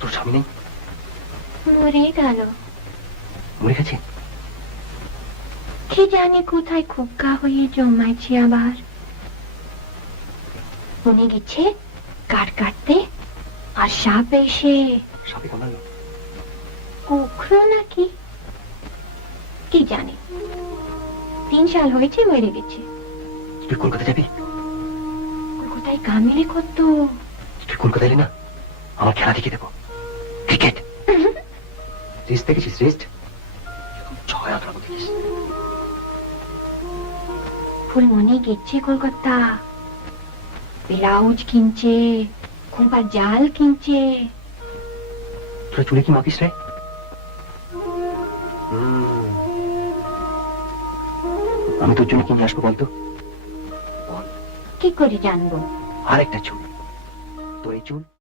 তোর স্বামী নেই? মরে গেল। মরে গেছে? কে জানে কোথায় খোকা হয়ে জন্মাইছে আবার। মনে গেছে কাঠ কাটতে, আর সাপ এসে সাপে কামড়ালো? কুখরো নাকি, কি জানে। 3 সাল হয়েছে মরে গেছে। তুই কলকাতা যাবি? কোথায় কামিলে করতো। তুই কলকাতা এলি না, আমার খেলা দেখে দেবো, ক্রিকেট। রেস্ট দেখেছিস? রেস্ট 6 আঁকড়া দেখিস। ফুল মনে গেছে কলকাতা, ব্লাউজ কিনছে, খোঁপার জাল কিনছে। তোরা চুলে কি মাখিস রে? আমি তোর জন্য কি নিয়ে আসবো বলতো? কি করে জানবো? আরেকটা চুল। তোর এই চুল